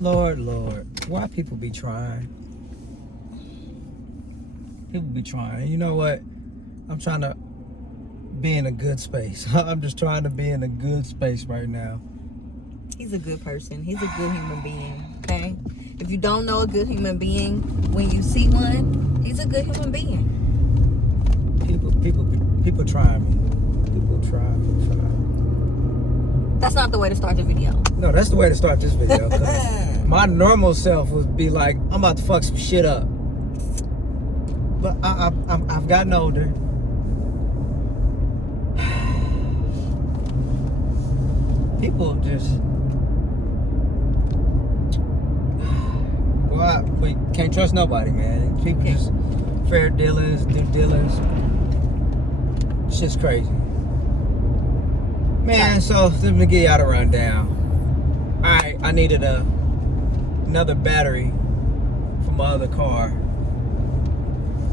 Lord, why people be trying? People be trying. You know what? I'm trying to be in a good space. I'm just trying to be in a good space right now. He's a good person. He's a good human being, okay? If you don't know a good human being, when you see one, he's a good human being. People try me. People try. That's not the way to start the video. No, that's the way to start this video. My normal self would be like, I'm about to fuck some shit up. But I've gotten older. People just... Well, we can't trust nobody, man. People just fair dealings, due dealings. Shit's crazy. Man, so let me give y'all the rundown. Alright, I needed another battery for my other car.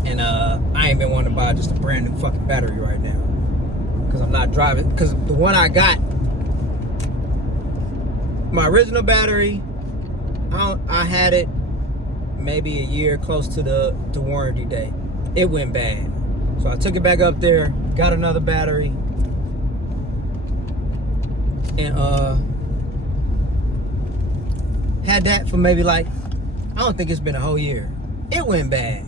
And I ain't been wanting to buy just a brand new fucking battery right now. Because I'm not driving. Because the one I got, my original battery, I had it maybe a year close to the warranty date. It went bad. So I took it back up there, got another battery, and had that for maybe like, I don't think it's been a whole year. It went bad.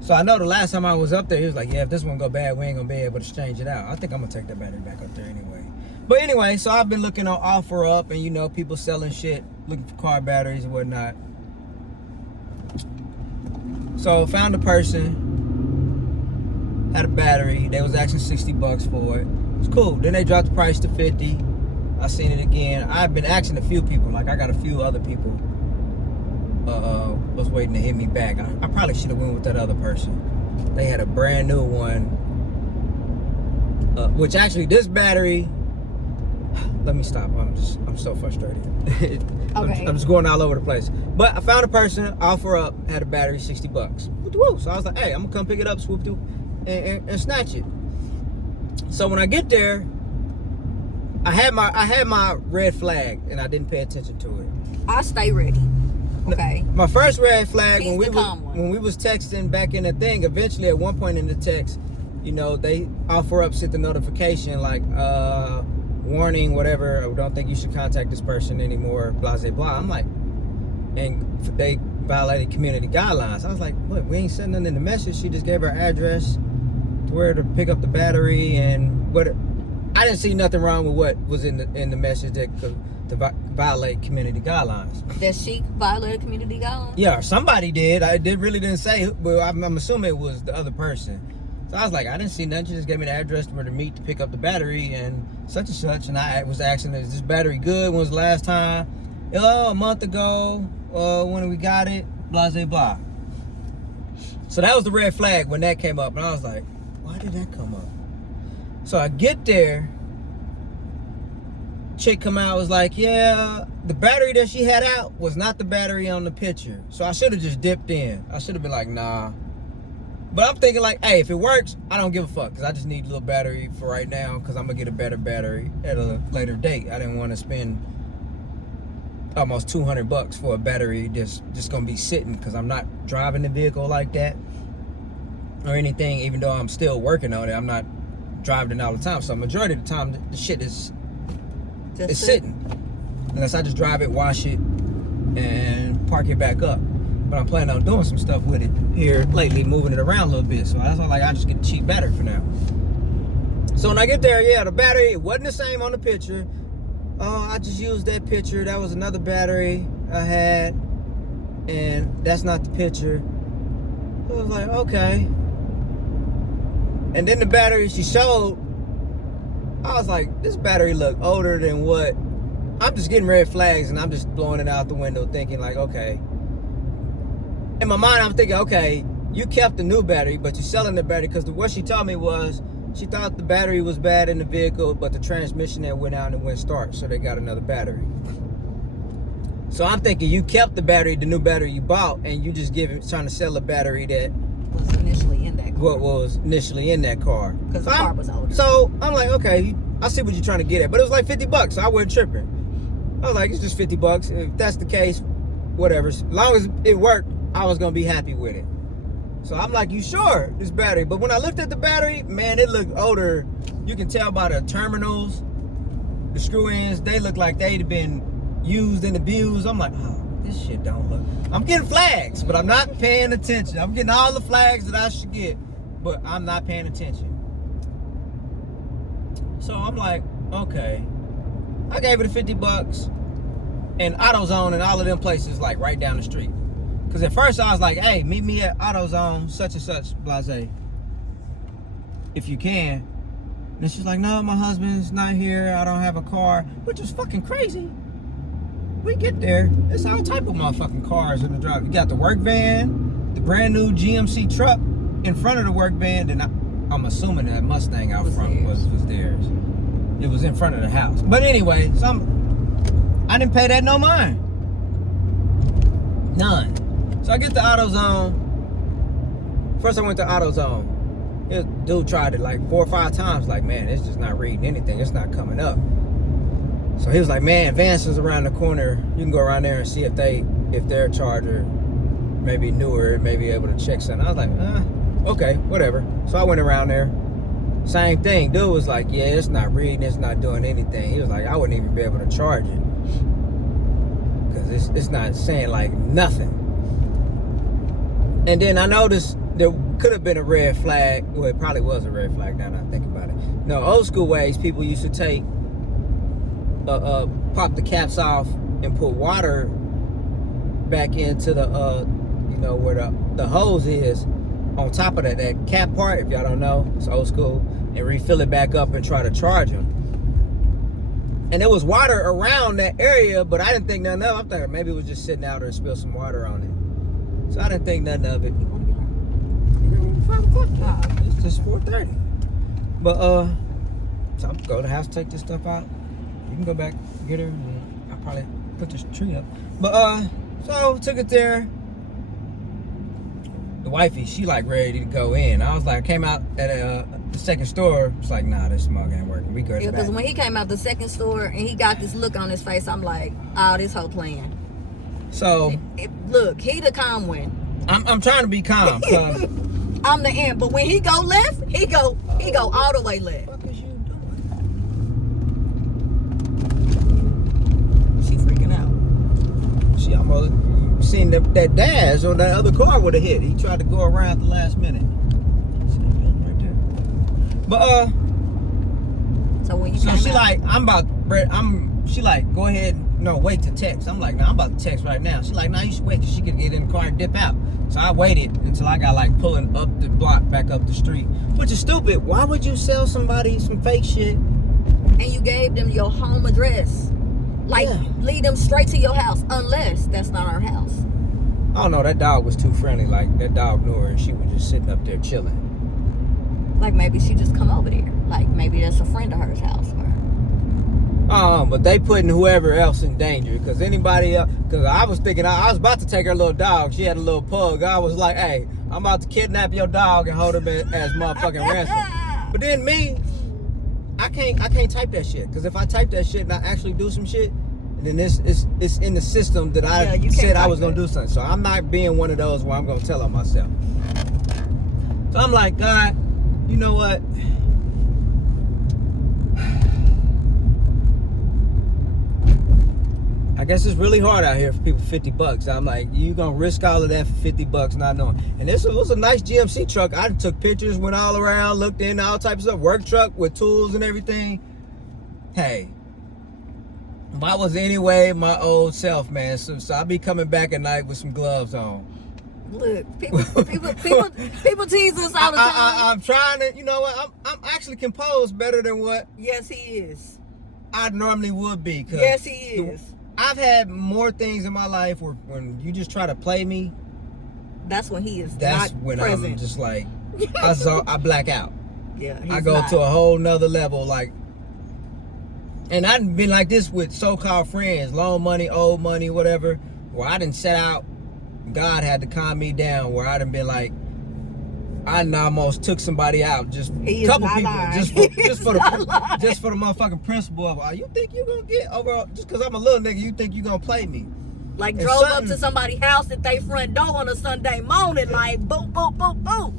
So I know the last time I was up there, he was like, yeah, if this one go bad, we ain't gonna be able to change it out. I think I'm gonna take that battery back up there anyway. But anyway, so I've been looking on OfferUp, and you know, people selling shit, looking for car batteries and whatnot. So found a person, had a battery. They was asking $60 for it. It's cool. Then they dropped the price to $50. I seen it again. I've been asking a few people. Like I got a few other people was waiting to hit me back. I probably should have went with that other person. They had a brand new one. Which actually this battery. Let me stop. I'm so frustrated. Okay. I'm just going all over the place. But I found a person, OfferUp, had a battery, $60. Woo. So I was like, hey, I'm gonna come pick it up, swoop through, and snatch it. So when I get there, I had my red flag, and I didn't pay attention to it. I'll stay ready. Okay. My first red flag when we was texting back in the thing. Eventually, at one point in the text, you know, they OfferUp sent the notification like, warning, whatever. I don't think you should contact this person anymore. Blah blah blah. I'm like, and they violated community guidelines. I was like, what? We ain't sending in the message. She just gave her address to where to pick up the battery and what. I didn't see nothing wrong with what was in the message that could violate community guidelines. That she violated community guidelines? Yeah, somebody did. Really didn't say, but I'm assuming it was the other person. So I was like, I didn't see nothing. She just gave me the address where to meet to pick up the battery and such. And I was asking, is this battery good? When was the last time? Oh, a month ago. When we got it. Blah, blah, blah. So that was the red flag when that came up. And I was like, why did that come up? So I get there. Chick come out, was like, yeah, the battery that she had out was not the battery on the picture. So I should have just dipped in. I should have been like, nah. But I'm thinking like, hey, if it works, I don't give a fuck. Because I just need a little battery for right now. Because I'm going to get a better battery at a later date. I didn't want to spend almost $200 for a battery just going to be sitting. Because I'm not driving the vehicle like that. Or anything. Even though I'm still working on it. I'm not driving it all the time. So majority of the time, the shit is sitting. Unless I just drive it, wash it, and park it back up. But I'm planning on doing some stuff with it here lately, moving it around a little bit. So that's why I just get a cheap battery for now. So when I get there, yeah, the battery, it wasn't the same on the picture. I just used that picture. That was another battery I had. And that's not the picture. So I was like, okay. And then the battery she showed, I was like, this battery look older than what. I'm just getting red flags and I'm just blowing it out the window thinking like, okay. In my mind, I'm thinking, okay, you kept the new battery, but you're selling the battery because what she told me was she thought the battery was bad in the vehicle, but the transmission that went out and it went start, so they got another battery. So I'm thinking you kept the battery, the new battery you bought, and you just trying to sell a battery that was initially in that car. What was initially in that car. Because the car was older. So I'm like, okay, I see what you're trying to get at. But it was like $50, so I wasn't tripping. I was like, it's just $50. If that's the case, whatever. As long as it worked, I was gonna be happy with it. So I'm like, you sure this battery? But when I looked at the battery, man, it looked older. You can tell by the terminals, the screw ends, they look like they'd been used and abused. I'm like, oh, this shit don't look. I'm getting flags, but I'm not paying attention. I'm getting all the flags that I should get, but I'm not paying attention. So I'm like, okay. I gave it $50 and AutoZone and all of them places like right down the street. Cause at first I was like, hey, meet me at AutoZone, such and such, blase, if you can. And she's like, no, my husband's not here. I don't have a car, which is fucking crazy. We get there, it's all type of motherfucking cars in the drive. You got the work van, the brand new GMC truck in front of the work van, and I'm assuming that Mustang out front was theirs. It was in front of the house. But anyway, I didn't pay that no mind. None. So I get to AutoZone. First I went to AutoZone. This dude tried it like 4 or 5 times. Like, man, it's just not reading anything. It's not coming up. So he was like, man, Vance is around the corner. You can go around there and see if their charger maybe newer, maybe able to check something. I was like, okay, whatever. So I went around there. Same thing. Dude was like, yeah, it's not reading. It's not doing anything. He was like, I wouldn't even be able to charge it. Because it's not saying like nothing. And then I noticed there could have been a red flag. Well, it probably was a red flag now that I think about it. No, old school ways, people used to take, pop the caps off and put water back into the, where the hose is on top of that cap part, if y'all don't know, it's old school, and refill it back up and try to charge them. And there was water around that area, but I didn't think nothing of it. I thought maybe it was just sitting out there and spilled some water on it. So I didn't think nothing of it. 5 o'clock. It's just 4:30. But so I'm gonna go to the house, take this stuff out. You can go back, get her, and I'll probably put this tree up. But so took it there. The wifey, she like ready to go in. I was like, came out at the second store. It's like, nah, this mug ain't working. We good. Yeah, because when he came out the second store and he got this look on his face, I'm like, oh, this whole plan. So look, he the calm one. I'm trying to be calm. I'm the end, but when he go left, he go all the way left. What the fuck is you doing? She freaking out. She almost seen that dash on that other car would have hit. He tried to go around at the last minute. See that building right there. But so when you so she like, she like, go ahead, no, wait to text. I'm like, nah, I'm about to text right now. She like, nah, you should wait because she could get in the car and dip out. So I waited until I got like pulling up the block back up the street, which is stupid. Why would you sell somebody some fake shit? And you gave them your home address. Like, lead them straight to your house, unless that's not our house. I don't know, that dog was too friendly. Like, that dog knew her and she was just sitting up there chilling. Like, maybe she just come over there. Like, maybe that's a friend of hers house. But they putting whoever else in danger. Because anybody else, because I was thinking, I was about to take her little dog. She had a little pug. I was like, hey, I'm about to kidnap your dog and hold him as motherfucking ransom. But then me, I can't type that shit. Because if I type that shit and I actually do some shit, then it's in the system that I said I was going to do something. So I'm not being one of those where I'm going to tell on myself. So I'm like, God, you know what? I guess it's really hard out here for people $50. I'm like, you gonna risk all of that for $50 not knowing. And this was a nice GMC truck. I took pictures, went all around, looked in, all types of stuff. Work truck with tools and everything. Hey, if I was anyway my old self, man, so I'll be coming back at night with some gloves on. Look, people tease us all the time. I'm trying to, you know what? I'm actually composed better than what. Yes, he is. I normally would be. Yes, he is. I've had more things in my life where when you just try to play me, that's when he is. That's not when present. I'm just like, I black out. Yeah, I go to a whole nother level, like, and I've been like this with so-called friends, loan money, old money, whatever, where I done set out. God had to calm me down, where I done been like, I almost took somebody out, just He a is couple not people, lying. just for the motherfucking principle of, you think you gonna get over just because I'm a little nigga, you think you gonna play me? Like And drove up something- to somebody's house at their front door on a Sunday morning, like boom, boom, boom, boom.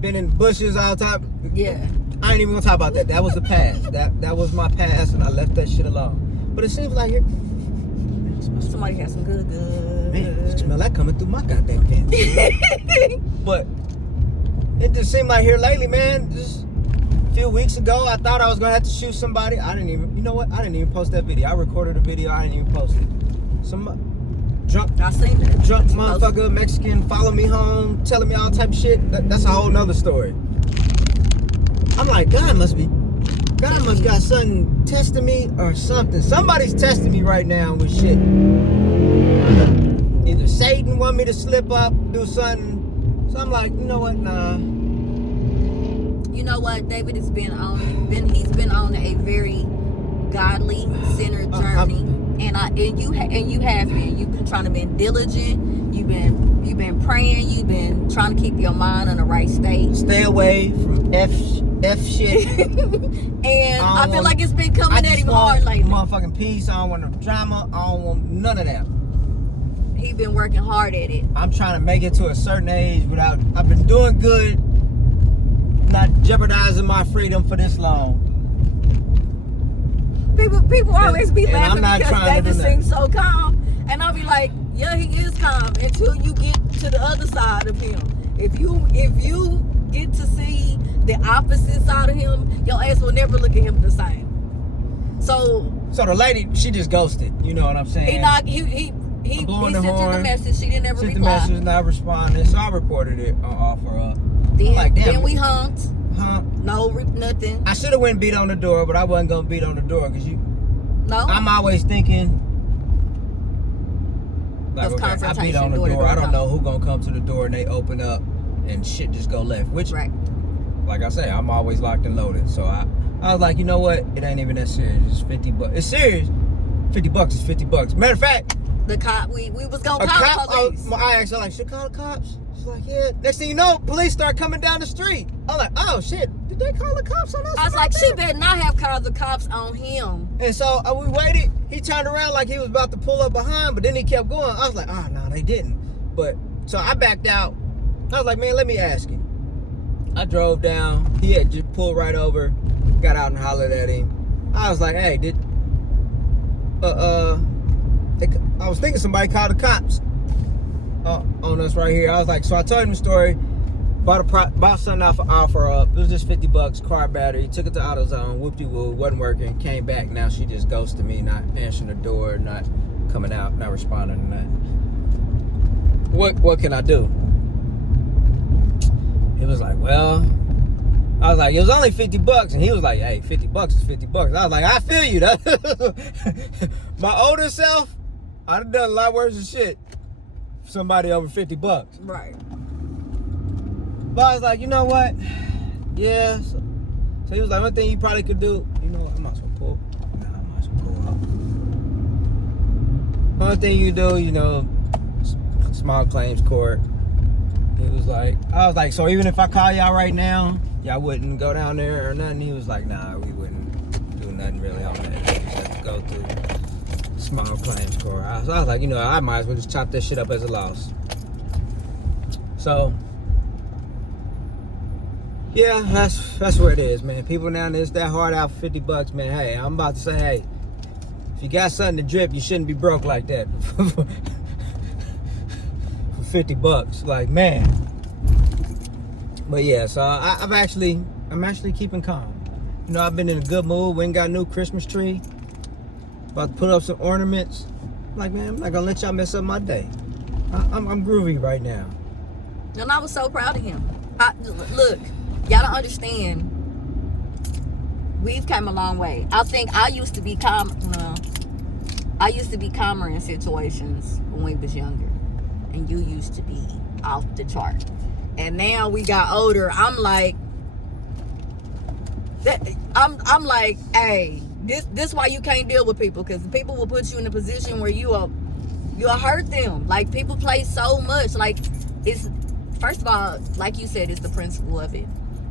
Been in bushes all the time. Yeah. I ain't even gonna talk about that. That was the past. That was my past, and I left that shit alone. But it seems like you're. Somebody has some good. Man, you smell that coming through my goddamn fence. But it just seemed like here lately, man. Just a few weeks ago, I thought I was gonna have to shoot somebody. I didn't even. You know what? I didn't even post that video. I recorded a video. I didn't even post it. Some drunk I seen that. drunk motherfucker, Mexican, follow me home, telling me all type of shit. That's a whole nother story. I'm like, God must got something testing me or something. Somebody's testing me right now with shit. Either Satan want me to slip up, do something. So I'm like, you know what? Nah. You know what? David has been on. He's been on a very godly centered journey, and you have been. You've been trying to be diligent. You've been praying. You've been trying to keep your mind in the right state. Stay away from F shit. And I feel like it's been coming at him hard lately. Motherfucking peace. I don't want no drama. I don't want none of that. He's been working hard at it. I'm trying to make it to a certain age without. I've been doing good, not jeopardizing my freedom for this long. People always be And I'm laughing not because trying to David do that. seems so calm, and I'll be like, yeah, he is calm until you get to the other side of him. If you get to see the opposite side of him, your ass will never look at him the same. So the lady, she just ghosted. You know what I'm saying? he blowing sent the her the horn. message. She didn't ever Sent the reply. message, not responding. So I reported it off her up. Then, like, damn. then we humped. Huh? No, nothing. I should have went and beat on the door, but I wasn't gonna beat on the door because No. I'm always thinking. Like, Of okay, I confrontation, beat on the door to door. door I don't know who gonna come to the door and they open up and shit just go left. Which, Right. like I say, I'm always locked and loaded. So I was like, you know what? It ain't even that serious. It's $50. It's serious. $50 is $50. Matter of fact, The cop. We was gonna a call cop. the police. I asked her like, should I call the cops? She's like, yeah. Next thing you know, police start coming down the street. I'm like, oh shit, did they call the cops on us? I was like, she better not have called the cops on him. And so we waited. He turned around like he was about to pull up behind, but then he kept going. I was like, oh, no, they didn't. But so I backed out. I was like, man, let me ask him. I drove down. He had just pulled right over, got out and hollered at him. I was like, hey, I was thinking somebody called the cops on us right here. I was like, so I told him the story. Bought something off her up. It was just $50, car battery. Took it to AutoZone. Whoop-de-woo, wasn't working. Came back. Now she just ghosted me, not answering the door, not coming out, not responding to that. What can I do? He was like, well, I was like, it was only $50, and he was like, hey, $50 is $50. I was like, I feel you. My older self, I'd have done a lot worse than shit for somebody over $50. Right. But I was like, you know what? Yeah. So he was like, one thing you probably could do, you know what? I'm not supposed to pull. Nah, I'm not supposed to pull up. One thing you do, you know, small claims court. He was like, I was like, so even if I call y'all right now, y'all wouldn't go down there or nothing? He was like, nah, we wouldn't do nothing really on that. We just have to go through small claims court. So I was like, you know, I might as well just chop this shit up as a loss. So, yeah, that's where it is, man. People now, it's that hard out for $50, man. Hey, I'm about to say, hey, if you got something to drip, you shouldn't be broke like that. For $50, like, man. But yeah, so I'm actually keeping calm. You know, I've been in a good mood. We ain't got a new Christmas tree. About to put up some ornaments. I'm like, man, I'm not gonna let y'all mess up my day. I'm groovy right now. And I was so proud of him. Look, y'all don't understand. We've come a long way. I think I used to be I used to be calmer in situations when we was younger. And you used to be off the chart. And now we got older. I'm like, hey, this why you can't deal with people, because people will put you in a position where you'll hurt them. Like, people play so much. Like, it's first of all, like you said, it's the principle of it.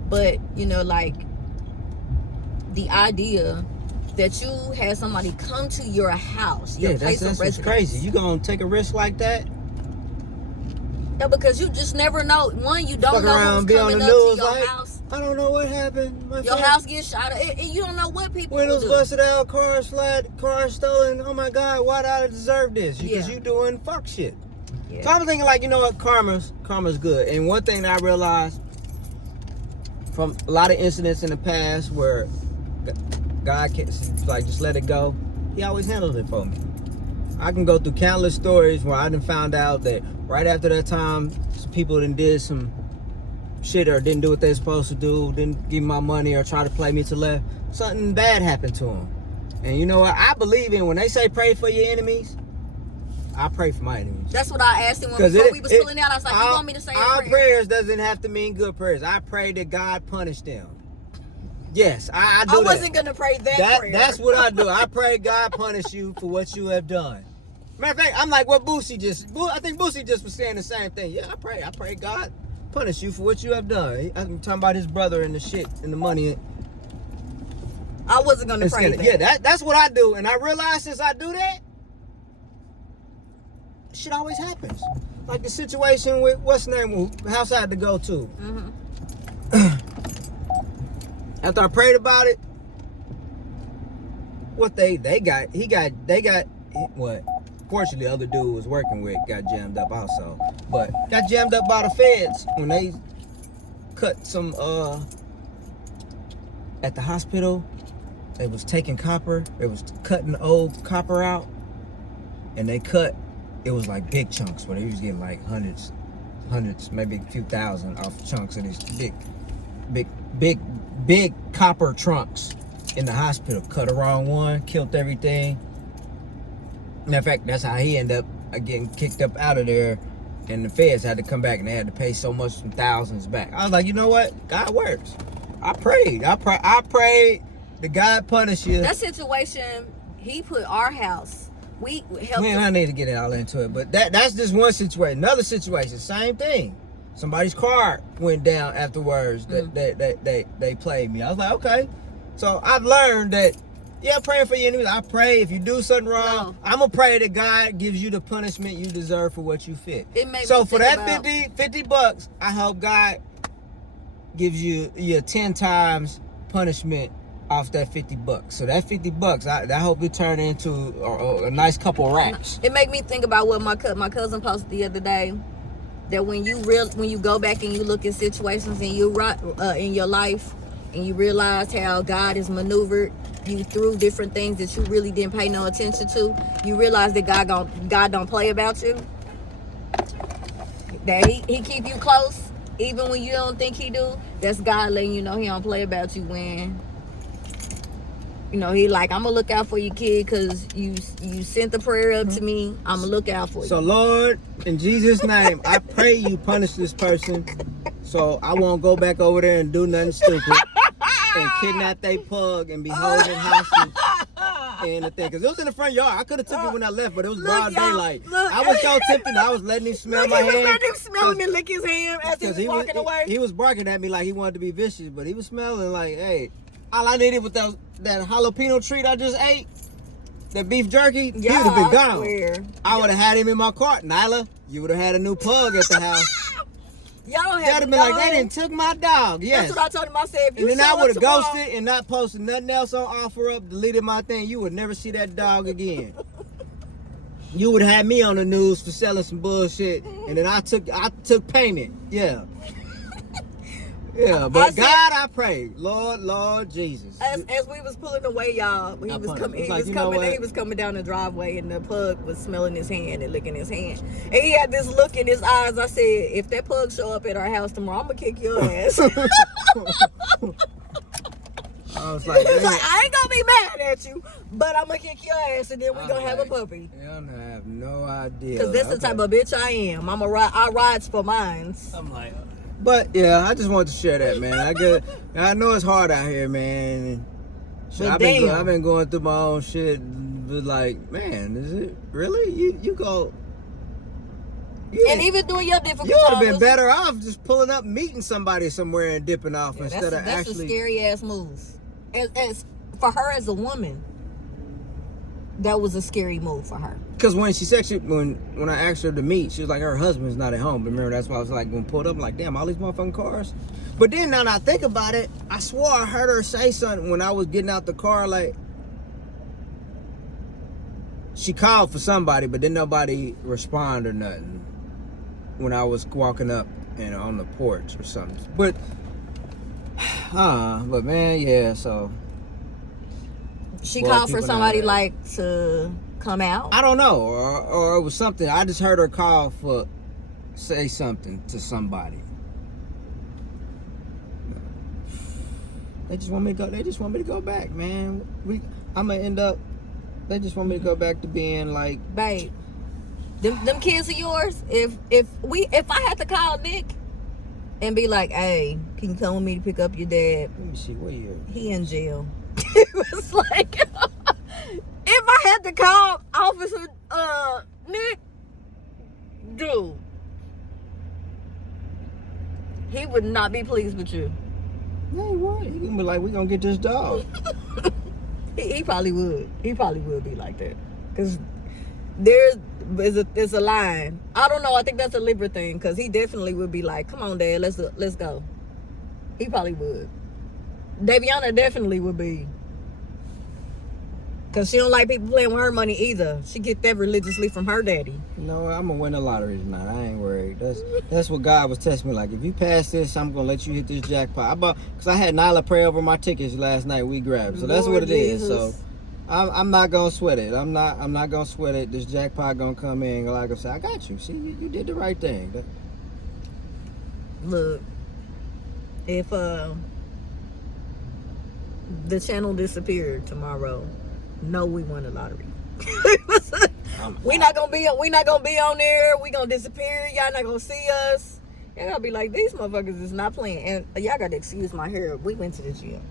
But, you know, like, the idea that you had somebody come to your house, your place of residence. That's crazy. You gonna take a risk like that? No, because you just never know. One, you don't know who's be on coming the up to news your like, house. I don't know what happened. Your house gets shot. You don't know what people will windows do. busted out, cars flat, cars stolen. Oh my God, why did I deserve this? Because you doing fuck shit. Yeah. So I'm thinking like, you know what, karma's good. And one thing that I realized from a lot of incidents in the past where God can like just let it go, he always handled it for me. I can go through countless stories where I done found out that right after that time, some people done did some shit or didn't do what they're supposed to do, didn't give me my money or try to play me to left. Something bad happened to them. And you know what? I believe in when they say pray for your enemies, I pray for my enemies. That's what I asked him before we was pulling out. I was like, you want me to say our prayers doesn't have to mean good prayers. I pray that God punish them. Yes, I do that. I wasn't going to pray that prayer. That's what I do. I pray God punish you for what you have done. Matter of fact, I'm like what I think Boosie just was saying the same thing. Yeah, I pray God punish you for what you have done. I'm talking about his brother and the shit and the money. I wasn't going to pray that. Yeah, that's what I do. And I realized since I do that, shit always happens. Like the situation with, what's the name, house I had to go to. Mm-hmm. After I prayed about it, what they got, what? Fortunately, the other dude was working with got jammed up also. But got jammed up by the feds when they cut some, at the hospital. They was taking copper. They was cutting old copper out. And they cut, it was like big chunks where they was getting like hundreds, maybe a few thousand off chunks of these big copper trunks in the hospital. Cut the wrong one, killed everything. Matter of fact, that's how he ended up getting kicked up out of there. And the feds had to come back and they had to pay so much, some thousands back. I was like, you know what? God works. I prayed. I prayed that God punish you. That situation, he put our house. We helped. Man, I need to get it all into it. But that's just one situation. Another situation, same thing. Somebody's car went down afterwards. They played me. I was like, okay. So I've learned that, yeah, praying for your enemies. I pray if you do something wrong, I'm going to pray that God gives you the punishment you deserve for what you fit. So for that $50, I hope God gives you 10 times punishment off that $50. So that $50, I hope it turned into a nice couple of racks. It made me think about what my cousin posted the other day. That when you go back and you look at situations in your life and you realize how God has maneuvered you through different things that you really didn't pay no attention to, you realize that God don't play about you. That he keep you close even when you don't think he do. That's God letting you know he don't play about you when, you know, he like, I'm gonna look out for you, kid, because you sent the prayer up to me. I'm gonna look out for you. So Lord, in Jesus' name, I pray you punish this person so I won't go back over there and do nothing stupid and kidnap they pug and be holding hostage and the thing. Because it was in the front yard. I could have took it when I left, but it was broad daylight. I was so tempted. I was letting him smell my hand. He was letting him smell him and lick his hand as he was walking away. He was barking at me like he wanted to be vicious, but he was smelling like, hey, all I needed was that jalapeno treat I just ate, that beef jerky, he would have been gone. I would have had him in my cart. Nyla, you would have had a new pug at the house. Y'all don't have to been like, they didn't took my dog. Yes. That's what I told him. I said, if you and then I would have ghosted and not posted nothing else on OfferUp, deleted my thing. You would never see that dog again. You would have had me on the news for selling some bullshit, and then I took payment. Yeah. Yeah, but I pray, Lord Jesus. As we was pulling away, y'all, he was coming down the driveway, and the pug was smelling his hand and licking his hand, and he had this look in his eyes. I said, if that pug show up at our house tomorrow, I'm gonna kick your ass. I was like, I ain't gonna be mad at you, but I'm gonna kick your ass, and then we gonna have a puppy. Y'all have no idea. Because that's the type of bitch I am. I rides for mines. I'm like. But yeah, I just wanted to share that, man. I know it's hard out here, man. I've been going through my own shit, but like, man, is it really? You go Yeah. And even doing your difficult You would have time been was- better off just pulling up, meeting somebody somewhere and dipping off Yeah, instead of that's actually. a scary ass move. As for her as a woman, that was a scary move for her. Because when she said when I asked her to meet, she was like her husband's not at home. But remember, that's why I was like when pulled up, I'm like, damn, all these motherfucking cars. But then now that I think about it, I swore I heard her say something when I was getting out the car, like she called for somebody, but then nobody respond or nothing when I was walking up and on the porch or something. But but man, yeah, so She Well, called for keep an eye somebody on it. like to come out. I don't know, or it was something. I just heard her call for say something to somebody. They just want me to go. They just want me to go back, man. I'm gonna end up. They just want me to go back to being like. Babe, them kids are yours. If I had to call Nick and be like, hey, can you come with me to pick up your dad? Let me see. What year? He in jail. It was like, if I had to call Officer Nick, dude, he would not be pleased with you. No, what? He gonna be like, we gonna get this dog. He probably would. He probably would be like that. Because there's a line. I don't know. I think that's a Libra thing. Because he definitely would be like, come on, Dad, let's go. He probably would. Daviana definitely would be. Because she don't like people playing with her money either. She get that religiously from her daddy. You know what? I'm gonna win the lottery tonight. I ain't worried. That's what God was testing me. Like, if you pass this, I'm gonna let you hit this jackpot. Because I had Nyla pray over my tickets last night. We grabbed, so that's Lord what it is. Jesus. So I'm not gonna sweat it. I'm not gonna sweat it. This jackpot gonna come in. Like I said, I got you. See, you did the right thing. Look, if the channel disappeared tomorrow, no, we won the lottery. we not gonna be on there. We gonna disappear. Y'all not gonna see us. Y'all gonna be like, these motherfuckers is not playing. And y'all gotta excuse my hair. We went to the gym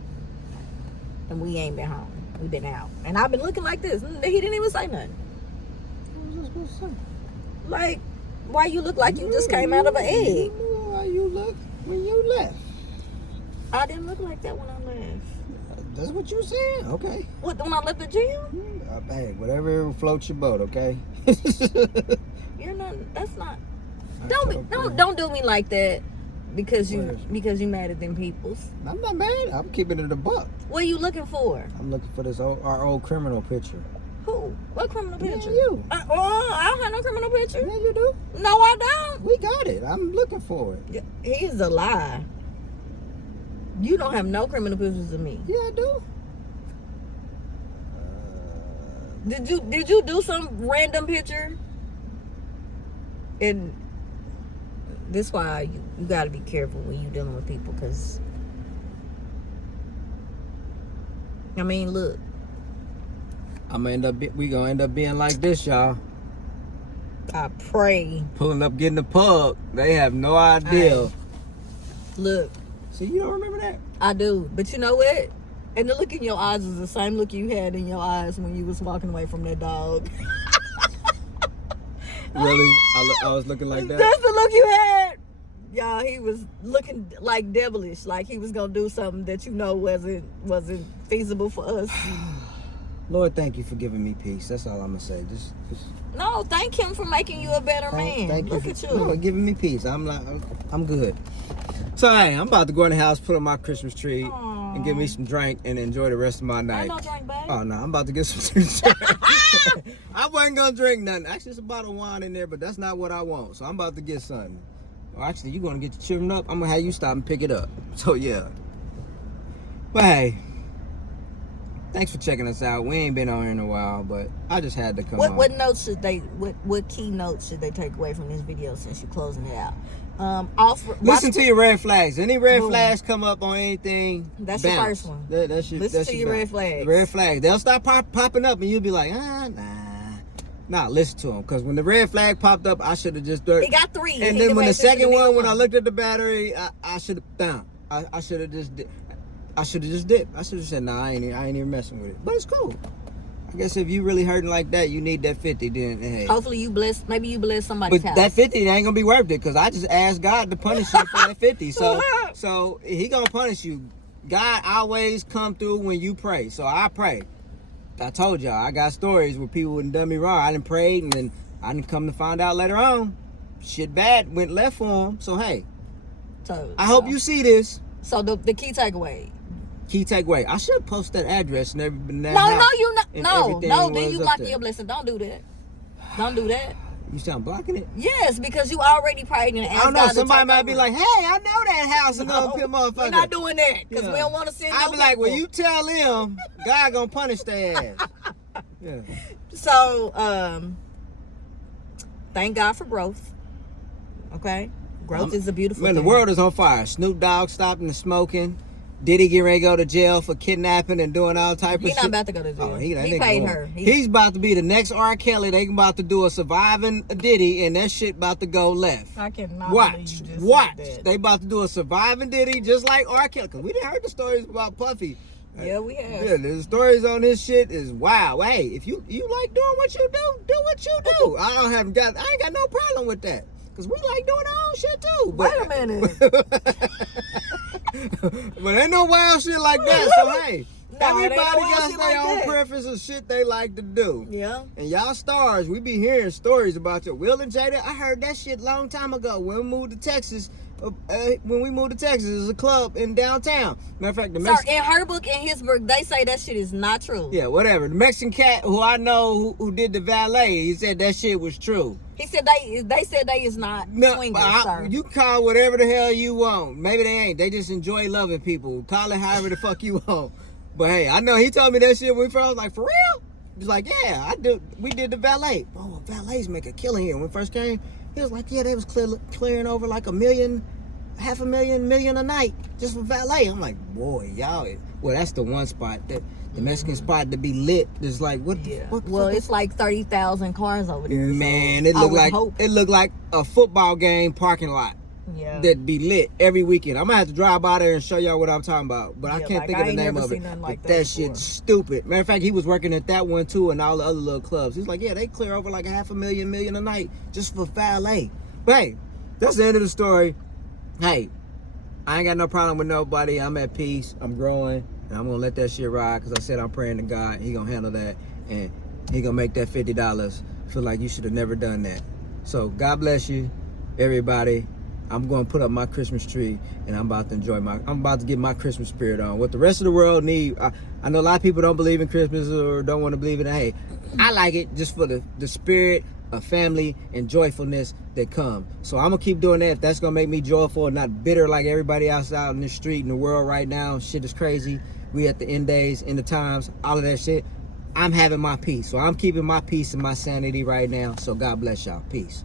and we ain't been home. We been out, and I've been looking like this. He didn't even say nothing. What was I supposed to say? Like, why you look like you just came out of an egg? You know how you look when you left. I didn't look like that when I left. That's what you said. Okay. What, when I left the gym? Hey, whatever floats your boat. Okay. You're not. That's not. Don't do me like that because you mad at them peoples. I'm not mad. I'm keeping it a buck. What are you looking for? I'm looking for our old criminal picture. Who? What criminal Yeah, picture? you. I don't have no criminal picture. Yeah, you do. No, I don't. We got it. I'm looking for it. He is a lie. You don't have no criminal pictures of me. Yeah, I do. Did you do some random picture? And this is why you got to be careful when you're dealing with people, because I mean, look. We gonna end up being like this, y'all. I pray. Pulling up, getting the pug. They have no idea. Hey, look, See, you don't remember that? I do, but you know what? And the look in your eyes is the same look you had in your eyes when you was walking away from that dog. Really? I was looking like that? That's the look you had. Y'all, he was looking like devilish, like he was gonna do something that you know wasn't feasible for us. Lord, thank you for giving me peace. That's all I'm gonna say. Just No, thank him for making you a better man. thank Look you at for, you. No, giving me peace. I'm good. So hey, I'm about to go in the house, put up my Christmas tree, and get me some drink and enjoy the rest of my night. Ain't no drink, babe. Oh no, I'm about to get some drink. I wasn't gonna drink nothing. Actually, it's a bottle of wine in there, but that's not what I want. So I'm about to get something. Or actually, you're gonna get your children up. I'm gonna have you stop and pick it up. So yeah. But hey, thanks for checking us out. We ain't been on here in a while, but I just had to come on. What notes should they? What key notes should they take away from this video since you're closing it out? Listen to your red flags. Any red Boom. flags come up on anything, That's bounce. your first one. Listen to your red flags. Red flags. They'll start popping up, and you'll be like, nah. Listen to them, because when the red flag popped up, I should have just. He got 3. And then when the second one, when I looked at the battery, I should have down. I should have just. I should have just dipped. I should have said, nah, I ain't even messing with it. But it's cool. I guess if you really hurting like that, you need that 50. Then hey. Hopefully you bless. Maybe you bless somebody's But house. that 50 ain't gonna be worth it because I just asked God to punish you for that 50. So He gonna punish you. God always come through when you pray. So I pray. I told y'all I got stories where people wouldn't done me wrong. I done prayed and then I didn't come to find out later on. Shit bad went left for him. So hey, I hope you see this. So the key takeaway. Key takeaway. I should post that address and everything. No, you not. No. Then you blocking your blessing. Don't do that. Don't do that. You sound blocking it? Yes, because you already prayed and asked I don't know. God to Somebody take might over. be like, "Hey, I know that house." And No, motherfucker. we're not doing that because we don't want to send. I'll be like, "Well, you tell them, God gonna punish their ass." Yeah. So, thank God for growth. Okay, growth is a beautiful Man, thing. the world is on fire. Snoop Dogg stopping the smoking. Diddy get ready to go to jail for kidnapping and doing all type of shit. He's not about to go to jail. Oh, he that nigga paid going. her. He's about to be the next R. Kelly. They about to do a surviving Diddy, and that shit about to go left. I cannot Watch. believe you just Watch. said that. They about to do a surviving Diddy just like R. Kelly. Because we didn't heard the stories about Puffy. Yeah, we have. Yeah, the stories on this shit is wow. Hey, if you like doing what you do what you do. I ain't got no problem with that. Cause we like doing our own shit too. But, Wait a minute. but ain't no wild shit like that. So hey, everybody got their own preference of shit they like to do. Yeah. And y'all stars, we be hearing stories about your Will and Jada. I heard that shit long time ago when we moved to Texas. There's a club in downtown. Matter of fact, the Mexican... in her book, in his book, they say that shit is not true. Yeah, whatever. The Mexican cat who I know who did the valet, he said that shit was true. He said they said they is not swingers, sir. You call whatever the hell you want. Maybe they ain't. They just enjoy loving people. Call it however the fuck you want. But hey, I know he told me that shit when we first. I was like, for real? He was like, yeah, I do. We did the valet. Oh, valets make a killing here. When we first came, he was like, yeah, they was clearing over like $1 million, $500,000 million a night just for valet. I'm like, boy, y'all. Well, that's the one spot that the Mexican spot to be lit. It's like what? Yeah. What Well, it's like 30,000 cars over there. Man, so it looked like a football game parking lot. Yeah. That be lit every weekend. I'm gonna have to drive by there and show y'all what I'm talking about. But I can't think of the name of it. Like that shit's stupid. Matter of fact, he was working at that one too and all the other little clubs. He's like, yeah, they clear over like $500,000 million a night just for valet. But hey, that's the end of the story. Hey, I ain't got no problem with nobody. I'm at peace. I'm growing. And I'm gonna let that shit ride because I said I'm praying to God. He gonna handle that. And he gonna make that $50 feel like you should have never done that. So God bless you, everybody. I'm going to put up my Christmas tree and I'm about to get my Christmas spirit on. What the rest of the world need, I know a lot of people don't believe in Christmas or don't want to believe in it. Hey, I like it just for the spirit of family and joyfulness that come. So I'm going to keep doing that. If that's going to make me joyful and not bitter like everybody else out in the street in the world right now, shit is crazy. We at the end days, end of times, all of that shit. I'm having my peace. So I'm keeping my peace and my sanity right now. So God bless y'all. Peace.